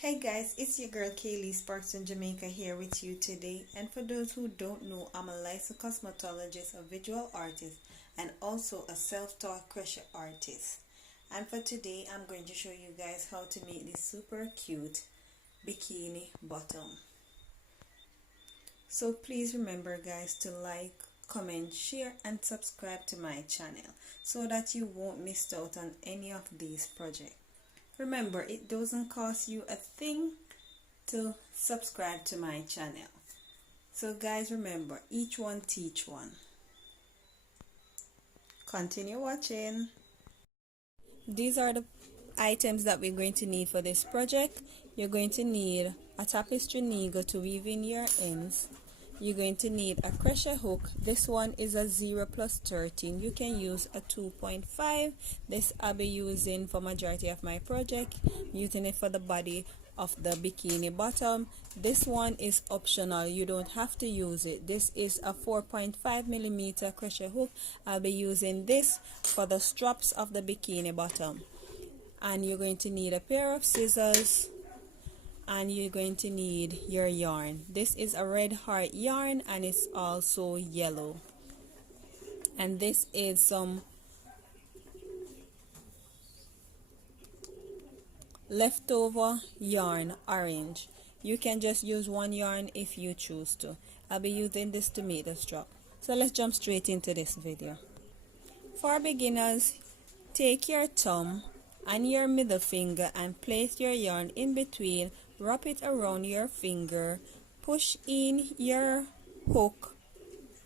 Hey guys, it's your girl Kaylee Sparks in Jamaica here with you today. And for those who don't know, I'm a licensed cosmetologist, a visual artist, and also a self-taught crochet artist. And for today, I'm going to show you guys how to make this super cute bikini bottom. So please remember guys to like, comment, share, and subscribe to my channel so that you won't miss out on any of these projects. Remember, it doesn't cost you a thing to subscribe to my channel. So guys, remember, each one teach one. Continue watching. These are the items that we're going to need for this project. You're going to need a tapestry needle to weave in your ends. You're going to need a crochet hook. This one is a 0 plus 13. You can use a 2.5. This I'll be using for majority of my project. Using it for the body of the bikini bottom. This one is optional. You don't have to use it. This is a 4.5 millimeter crochet hook. I'll be using this for the straps of the bikini bottom. And you're going to need a pair of scissors. And you're going to need your yarn. This is a red heart yarn and it's also yellow. And this is some leftover yarn, orange. You can just use one yarn if you choose to. I'll be using this to make the strap. So let's jump straight into this video. For beginners, take your thumb and your middle finger and place your yarn in between. Wrap it around your finger, push in your hook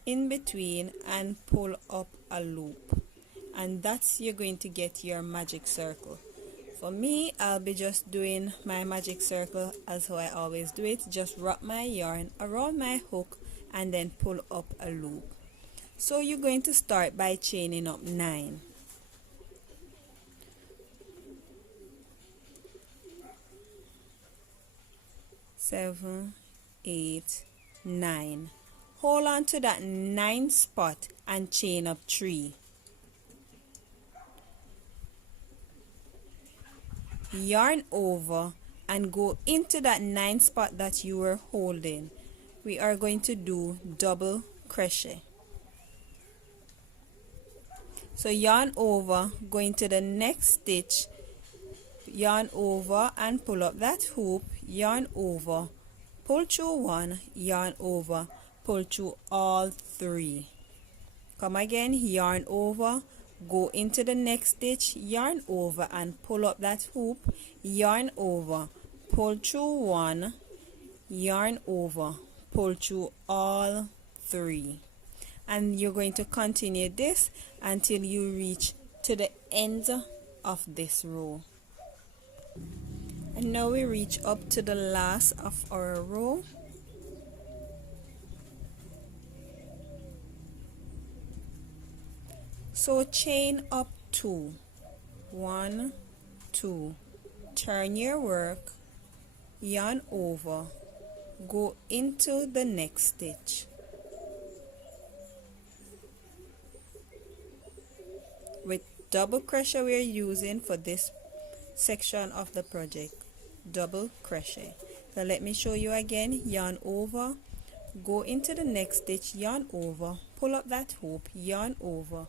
in between and pull up a loop, and that's you're going to get your magic circle. For me, I'll be just doing my magic circle as how I always do it. Just wrap my yarn around my hook and then pull up a loop. So you're going to start by chaining up 9. 7, 8, 9. Hold on to that 9 spot and chain up 3. Yarn over and go into that 9 spot that you were holding. We are going to do double crochet. So yarn over, go into the next stitch, yarn over and pull up that hoop, yarn over, pull through 1, yarn over, pull through all 3. Come again, yarn over, go into the next stitch, yarn over and pull up that hoop, yarn over, pull through 1, yarn over, pull through all 3. And you're going to continue this until you reach to the end of this row. And now we reach up to the last of our row. So chain up 2, 1, 2, turn your work, yarn over, go into the next stitch. With double crochet we're using for this section of the project, double crochet. So let me show you again. Yarn over, go into the next stitch, yarn over, pull up that hoop, yarn over,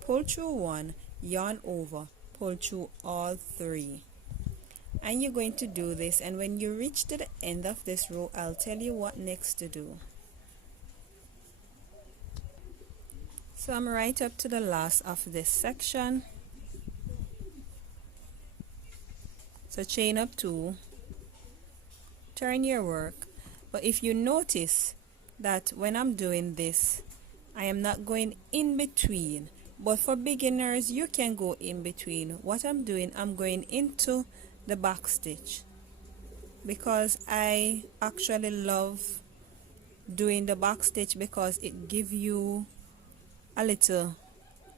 pull through 1, yarn over, pull through all 3. And you're going to do this, and when you reach to the end of this row, I'll tell you what next to do. So I'm right up to the last of this section. So chain up 2, turn your work. But if you notice that when I'm doing this, I am not going in between. But for beginners, you can go in between. What I'm doing, I'm going into the back stitch, because I actually love doing the back stitch because it gives you a little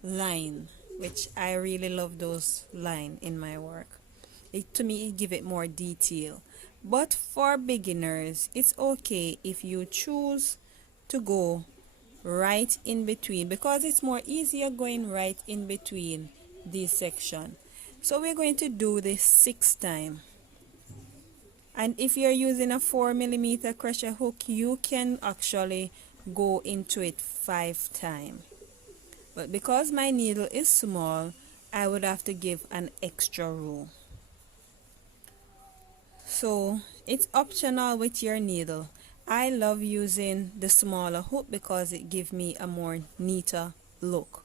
line, which I really love those lines in my work. To me, it gives it more detail. But for beginners, it's okay if you choose to go right in between, because it's more easier going right in between this section. So we're going to do this 6 times. And if you're using a 4mm crochet hook, you can actually go into it 5 times. But because my needle is small, I would have to give an extra row. So it's optional with your needle. I love using the smaller hook because it gives me a more neater look.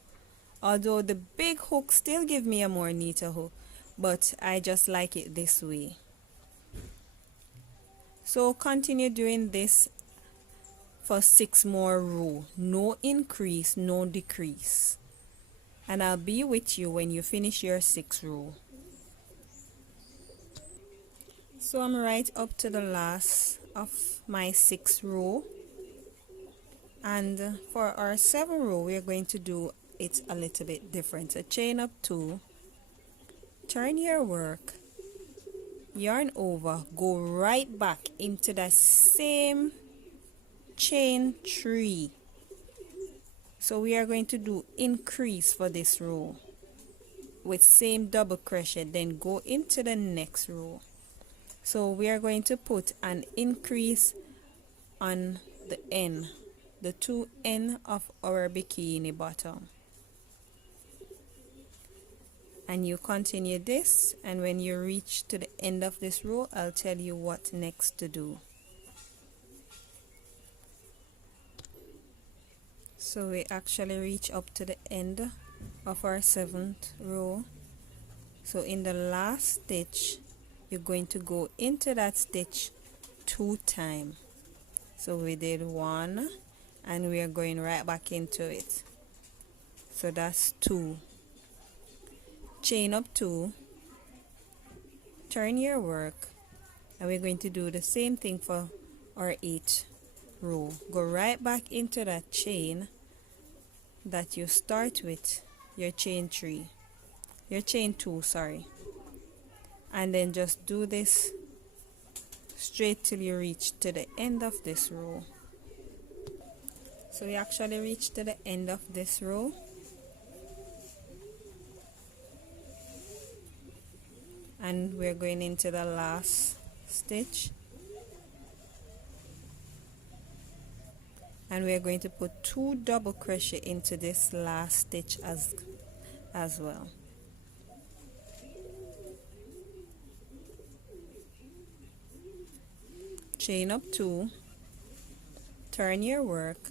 Although the big hook still give me a more neater hook, but I just like it this way. So continue doing this for 6 more rows. No increase, no decrease. And I'll be with you when you finish your 6th row. So I'm right up to the last of my 6th row. And for our 7th row, we're going to do it a little bit different. So chain up 2, turn your work, yarn over, go right back into that same chain 3. So we are going to do increase for this row with same double crochet, then go into the next row. So we are going to put an increase on the end, the 2 ends of our bikini bottom. And you continue this, and when you reach to the end of this row, I'll tell you what next to do. So we actually reach up to the end of our 7th row. So in the last stitch, you're going to go into that stitch 2 times. So we did 1, and we are going right back into it. So that's 2. Chain up 2, turn your work, and we're going to do the same thing for our 8th row. Go right back into that chain that you start with, your chain 2, sorry, and then just do this straight till you reach to the end of this row. So we actually reached to the end of this row. And we're going into the last stitch, and we're going to put 2 double crochet into this last stitch as well. Chain up 2, turn your work,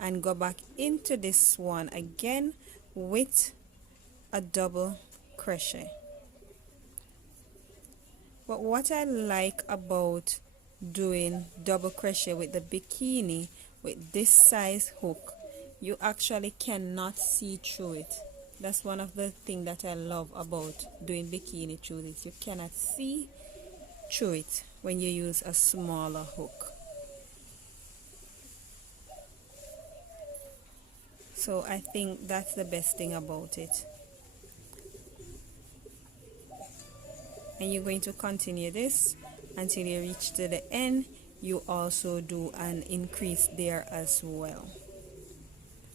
and go back into this one again with a double crochet. But what I like about doing double crochet with the bikini with this size hook, you actually cannot see through it. That's one of the things that I love about doing bikini through this. You cannot see through it when you use a smaller hook. So I think that's the best thing about it. And you're going to continue this until you reach to the end. You also do an increase there as well.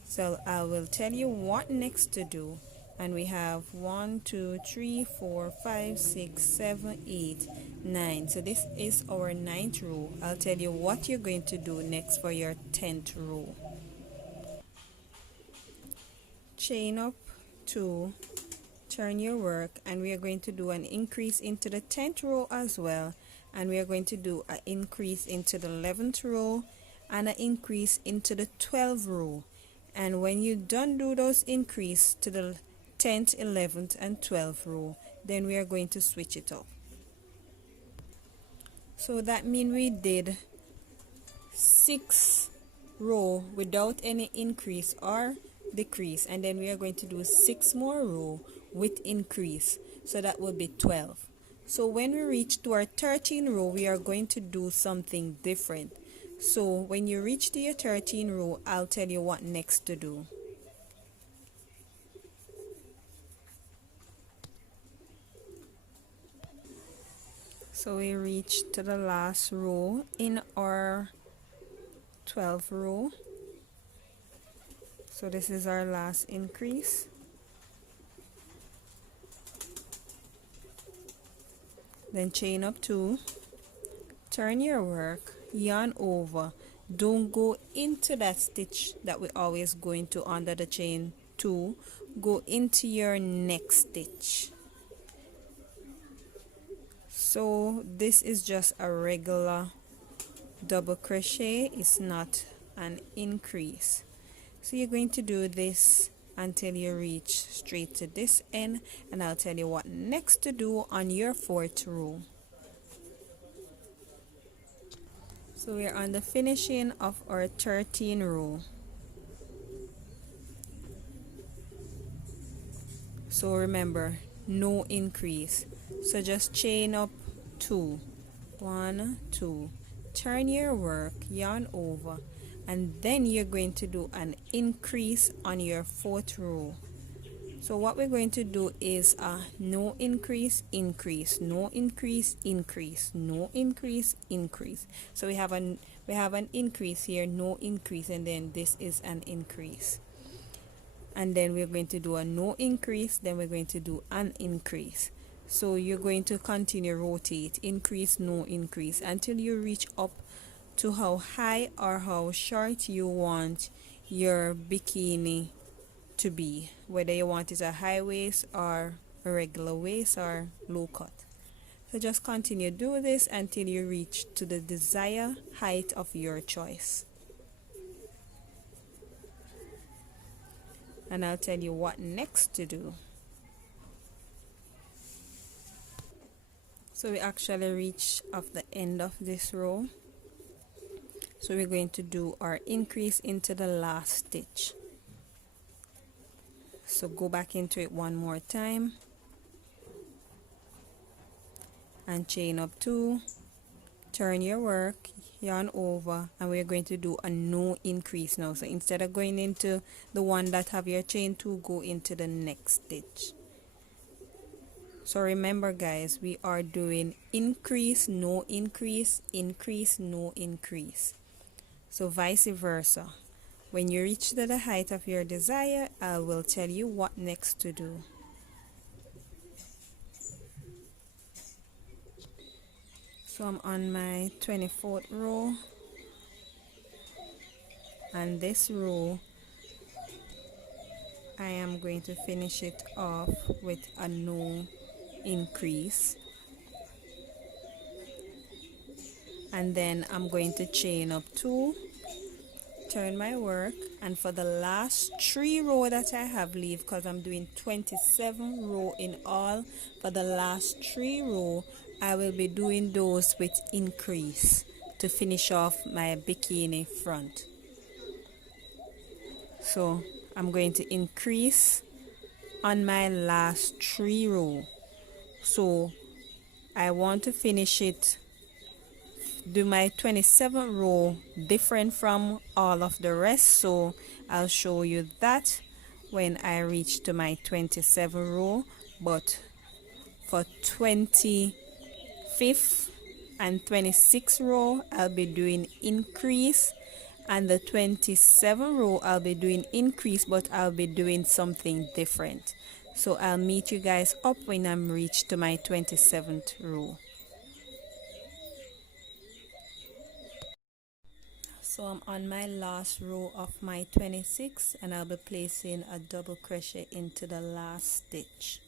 So I will tell you what next to do. And we have 1, 2, 3, 4, 5, 6, 7, 8, 9. So this is our 9th row. I'll tell you what you're going to do next for your 10th row. Chain up 2, turn your work, and we are going to do an increase into the 10th row as well, and we are going to do an increase into the 11th row and an increase into the 12th row. And when you done do those increase to the 10th, 11th and 12th row, then we are going to switch it up. So that means we did 6 row without any increase or decrease, and then we are going to do 6 more row with increase, so that will be 12. So when we reach to our 13th row, we are going to do something different. So when you reach to your 13th row, I'll tell you what next to do. So we reach to the last row in our 12th row. So this is our last increase. Then chain up 2, turn your work, yarn over. Don't go into that stitch that we always go into under the chain 2. Go into your next stitch. So this is just a regular double crochet, it's not an increase. So you're going to do this until you reach straight to this end, and I'll tell you what next to do on your 4th row. So we're on the finishing of our 13th row. So remember, no increase. So just chain up 2, 1, 2, turn your work, yarn over, and then you're going to do an increase on your 4th row. So what we're going to do is no increase, increase, no increase, increase, no increase, increase. So we have an increase here, no increase, and then this is an increase. And then we're going to do a no increase, then we're going to do an increase. So you're going to continue rotate, increase, no increase, until you reach up to how high or how short you want your bikini to be, whether you want it a high waist or a regular waist or low cut. So just continue do this until you reach to the desired height of your choice. And I'll tell you what next to do. So we actually reached of the end of this row. So we're going to do our increase into the last stitch. So go back into it one more time and chain up 2, turn your work, yarn over, and we're going to do a no increase now. So instead of going into the one that have your chain 2, go into the next stitch. So remember guys, we are doing increase, no increase, increase, no increase. So vice versa. When you reach to the height of your desire, I will tell you what next to do. So I'm on my 24th row, and this row I am going to finish it off with a no increase, and then I'm going to chain up 2, turn my work, and for the last 3 row that I have leave, because I'm doing 27 row in all, for the last 3 row I will be doing those with increase to finish off my bikini front. So I'm going to increase on my last 3 row. So I want to finish it, do my 27th row different from all of the rest, so I'll show you that when I reach to my 27th row. But for 25th and 26th row I'll be doing increase, and the 27th row I'll be doing increase, but I'll be doing something different. So I'll meet you guys up when I'm reached to my 27th row. So I'm on my last row of my 26, and I'll be placing a double crochet into the last stitch.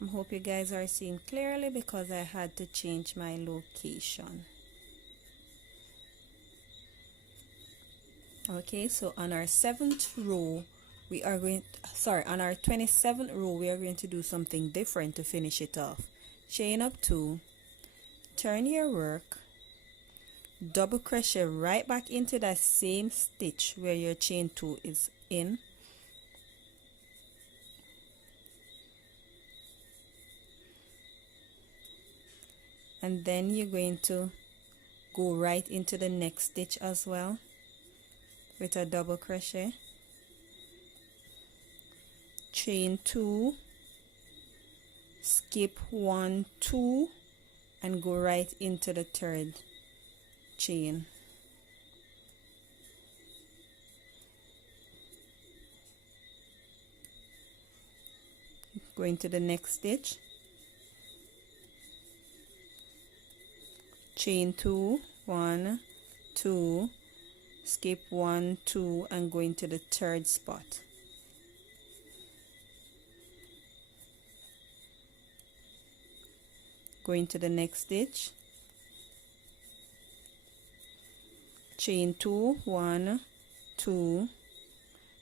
I hope you guys are seeing clearly because I had to change my location. Okay, so on our 7th row we are going on our 27th row we are going to do something different to finish it off. Chain up 2, turn your work, double crochet right back into that same stitch where your chain 2 is in, and then you're going to go right into the next stitch as well with a double crochet, chain 2, skip 1, 2, and go right into the 3rd chain. Go into the next stitch, chain 2, 1, 2, skip 1, 2, and go into the third spot. Go into the next stitch, chain 2, 1, 2,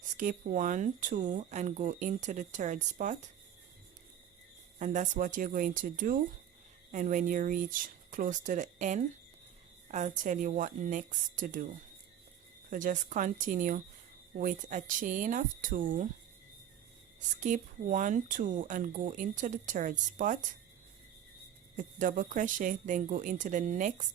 skip 1, 2, and go into the third spot. And that's what you're going to do. And when you reach close to the end, I'll tell you what next to do. So just continue with a chain of 2, skip 1, 2, and go into the third spot with double crochet, then go into the next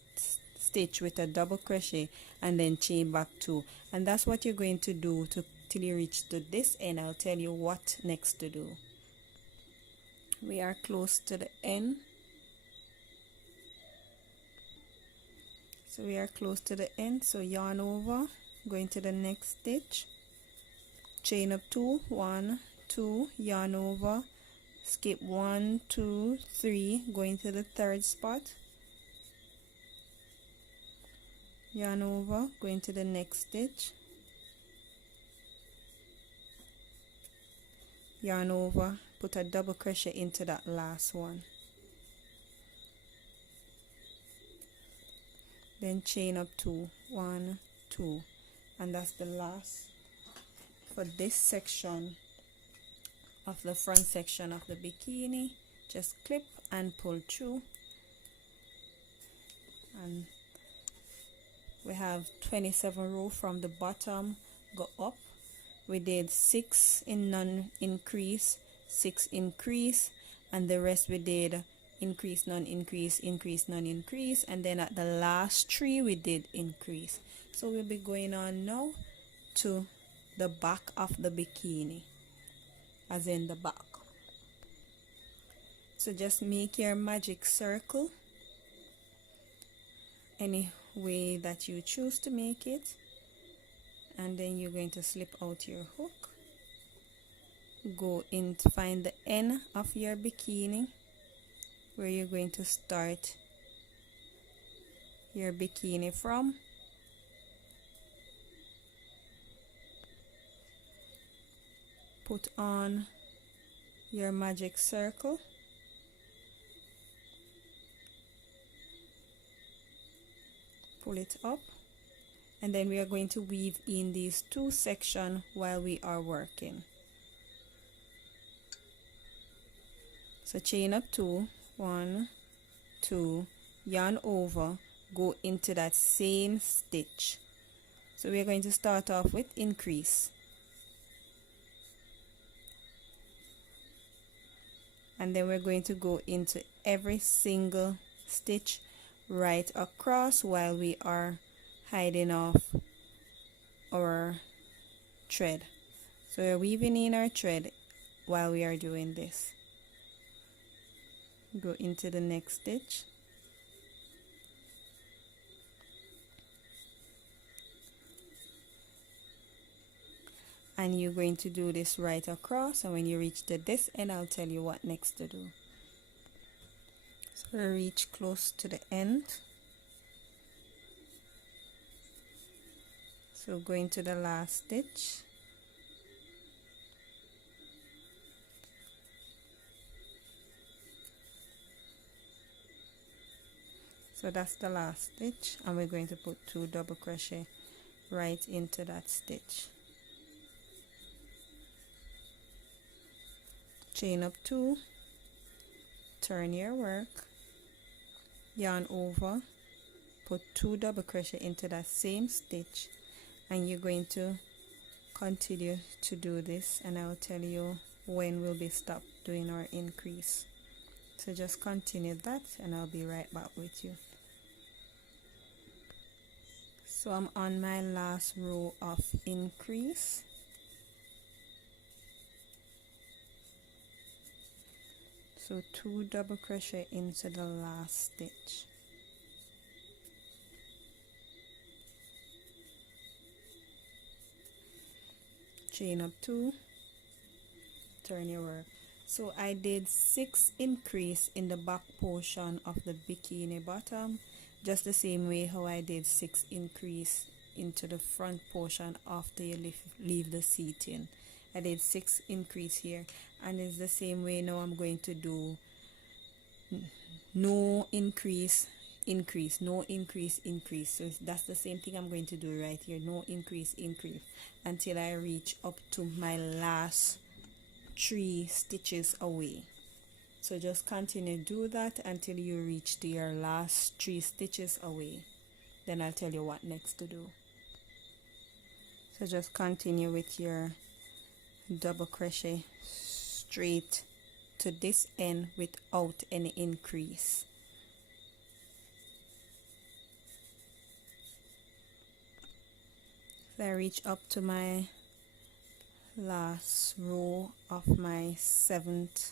stitch with a double crochet, and then chain back 2. And that's what you're going to do till you reach to this end. I'll tell you what next to do. We are close to the end. So we are close to the end. So yarn over, go into the next stitch, chain up 2, 1, 2, yarn over, skip 1, 2, 3, go into the third spot, yarn over, go into the next stitch, yarn over, put a double crochet into that last one, then chain up 2, 1, 2, and that's the last for this section of the front section of the bikini. Just clip and pull through, and we have 27 rows from the bottom go up. We did 6 in non-increase, 6 increase, and the rest we did increase, non-increase, increase, non-increase, and then at the last 3 we did increase. So we'll be going on now to the back of the bikini, as in the back. So just make your magic circle any way that you choose to make it, and then you're going to slip out your hook, go in to find the end of your bikini where you're going to start your bikini from. Put on your magic circle, pull it up, and then we are going to weave in these 2 sections while we are working. So chain up 2, 1, 2, yarn over, go into that same stitch. So we are going to start off with increase, and then we're going to go into every single stitch right across while we are hiding off our thread. So we're weaving in our thread while we are doing this. Go into the next stitch, and you're going to do this right across, and when you reach to this end, I'll tell you what next to do. So reach close to the end, so go into the last stitch, so that's the last stitch, and we're going to put 2 double crochet right into that stitch, chain up 2, turn your work, yarn over, put 2 double crochet into that same stitch, and you're going to continue to do this, and I'll tell you when we'll be stopped doing our increase. So just continue that, and I'll be right back with you. So I'm on my last row of increase. So 2 double crochet into the last stitch, chain up 2, turn your work, So I did 6 increase in the back portion of the bikini bottom, just the same way how I did 6 increase into the front portion after you leave the seating. I did 6 increase here, and it's the same way now I'm going to do no increase, increase, no increase, increase. So that's the same thing I'm going to do right here, no increase, increase, until I reach up to my last 3 stitches away. So just continue to do that until you reach to your last 3 stitches away. Then I'll tell you what next to do. So just continue with your double crochet straight to this end without any increase. So I reach up to my last row of my 7th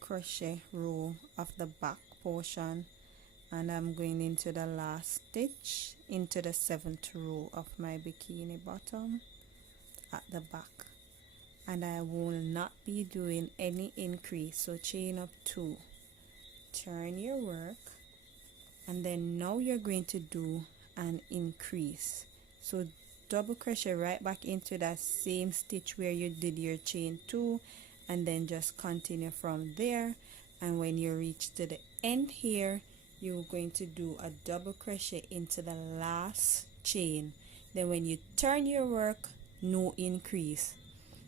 crochet row of the back portion, and I'm going into the last stitch into the 7th row of my bikini bottom at the back, and I will not be doing any increase. So chain up 2, turn your work, and then now you're going to do an increase. So double crochet right back into that same stitch where you did your chain 2, and then just continue from there. And when you reach to the end here, you're going to do a double crochet into the last chain. Then when you turn your work, no increase.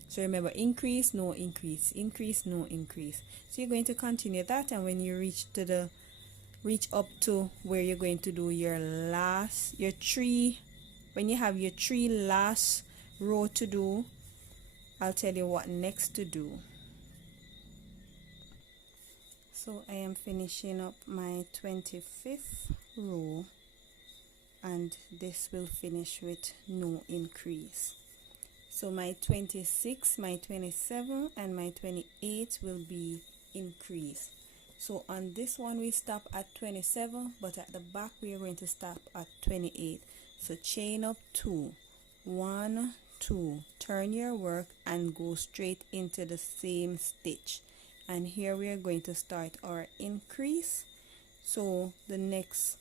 So remember, increase, no increase, increase, no increase. So you're going to continue that, and when you reach up to where you're going to do your 3, when you have your 3 last row to do, I'll tell you what next to do. So I am finishing up my 25th row, and this will finish with no increase. So my 26, my 27, and my 28 will be increased. So on this one we stop at 27, but at the back we are going to stop at 28. So chain up 2, 1, 2, turn your work and go straight into the same stitch. And here we are going to start our increase. So the next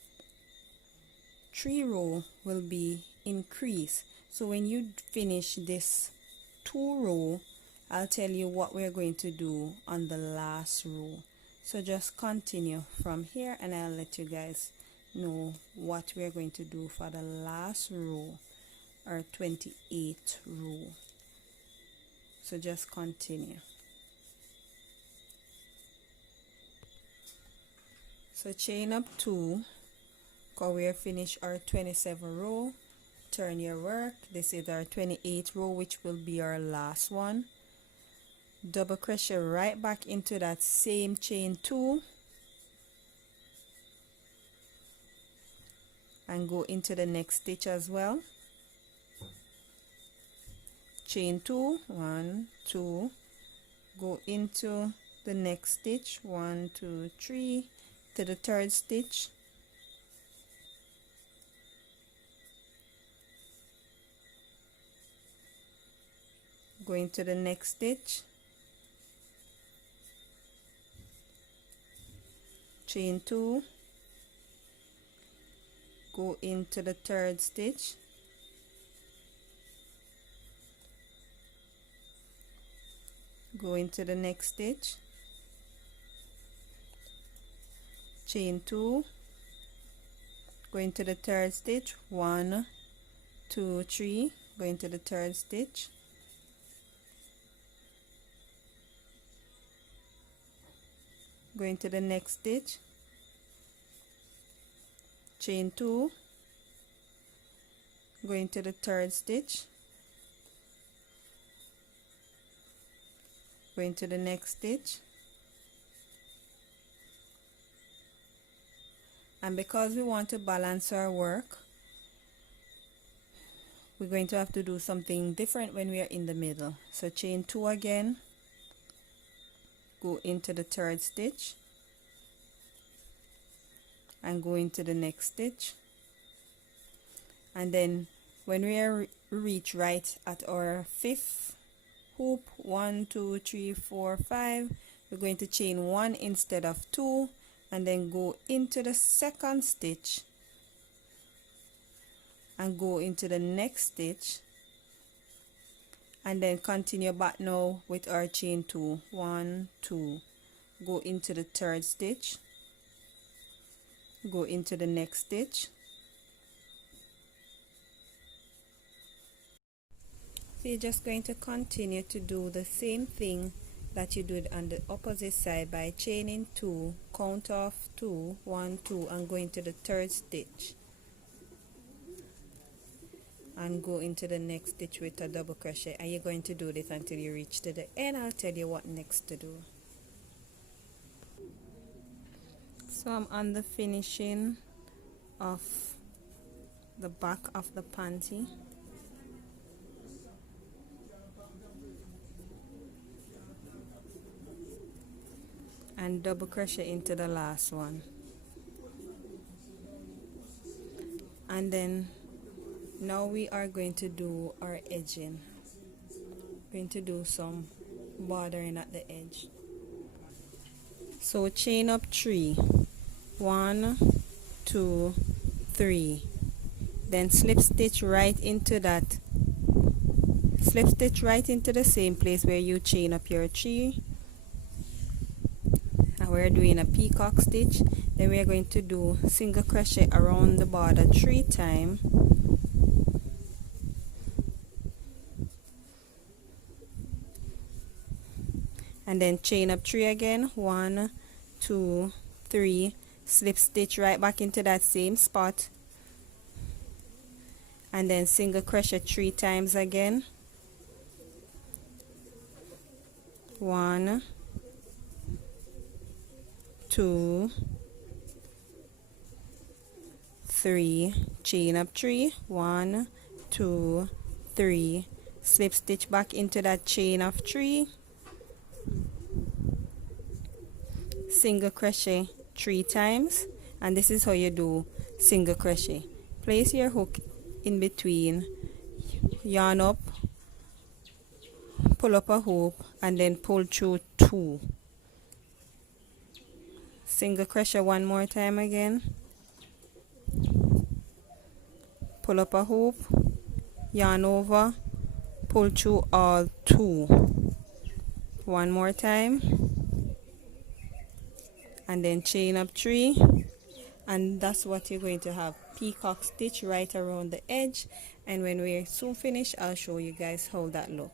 3 row will be increase. So when you finish this 2 row, I'll tell you what we're going to do on the last row. So just continue from here, and I'll let you guys know what we're going to do for the last row, or 28th row. So just continue. So chain up 2, because we're finished our 27 row. Turn your work. This is our 28th row, which will be our last one. Double crochet right back into that same chain 2 and go into the next stitch as well. Chain 2, 1, 2, go into the next stitch, 1, 2, 3, to the 3rd stitch, go into the next stitch, chain 2, go into the 3rd stitch, go into the next stitch, chain 2, go into the 3rd stitch, 1, 2, 3, go into the 3rd stitch, go into the next stitch, chain 2, go into the 3rd stitch, go into the next stitch, and because we want to balance our work, we're going to have to do something different when we are in the middle. So chain 2 again, go into the 3rd stitch and go into the next stitch, and then when we reach right at our 5th hoop 1 2 3 4 5. We're going to chain 1 instead of 2 and then go into the second stitch and go into the next stitch and then continue back now with our chain 2. 1 2, go into the third stitch, go into the next stitch. So you're just going to continue to do the same thing that you did on the opposite side by chaining 2, count off 2, 1 2, and go into the third stitch and go into the next stitch with a double crochet, and you're going to do this until you reach to the end. I'll tell you what next to do. So I'm on the finishing of the back of the panty, and double crochet into the last one, and then now we are going to do our edging. We're going to do some bordering at the edge. So chain up 3, 1 2 3, then slip stitch right into that, slip stitch right into the same place where you chain up your 3, and we're doing a peacock stitch. Then we are going to do single crochet around the border 3 times, and then chain up 3 again, 1 2 3, slip stitch right back into that same spot, and then single crochet 3 times again, 1 2 3, chain up 3, 1 2 3, slip stitch back into that chain of 3, single crochet 3 times, and this is how you do single crochet. Place your hook in between, yarn up, pull up a hoop, and then pull through 2. Single crochet one more time again, pull up a hoop, yarn over, pull through all 2. One more time, and then chain up 3, and that's what you're going to have, peacock stitch right around the edge. And when we're soon finished, I'll show you guys how that look.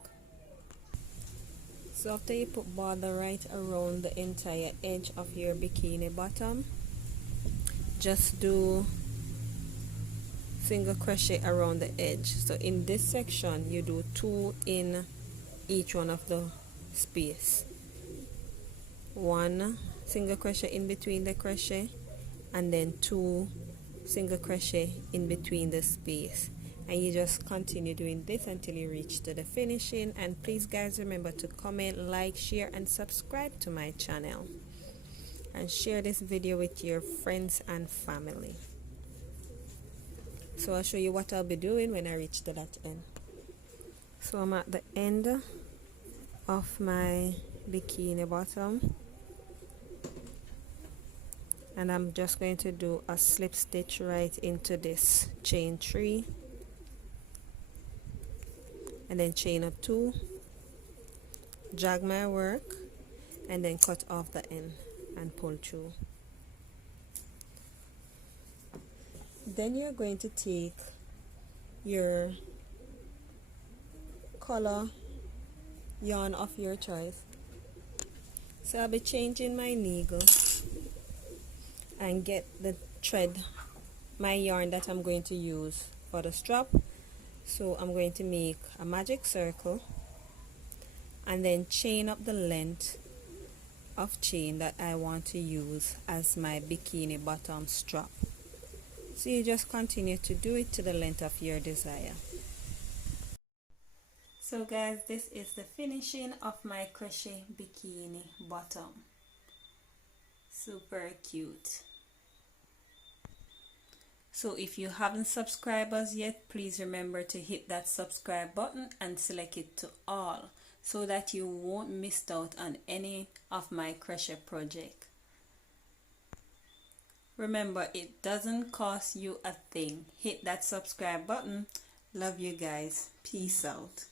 So after you put border right around the entire edge of your bikini bottom, just do single crochet around the edge. So in this section you do 2 in each one of the space, 1 single crochet in between the crochet, and then 2 single crochet in between the space, and you just continue doing this until you reach to the finishing. And please guys, remember to comment, like, share, and subscribe to my channel, and share this video with your friends and family. So I'll show you what I'll be doing when I reach to that end. So I'm at the end of my bikini bottom, and I'm just going to do a slip stitch right into this chain 3, and then chain up 2, jog my work, and then cut off the end and pull through. Then you're going to take your color yarn of your choice. So I'll be changing my needle and get the thread, my yarn that I'm going to use for the strap. So I'm going to make a magic circle and then chain up the length of chain that I want to use as my bikini bottom strap. So you just continue to do it to the length of your desire. So guys, this is the finishing of my crochet bikini bottom. Super cute. So if you haven't subscribed us yet, please remember to hit that subscribe button and select it to all, so that you won't miss out on any of my crochet project. Remember, it doesn't cost you a thing. Hit that subscribe button. Love you guys. Peace out.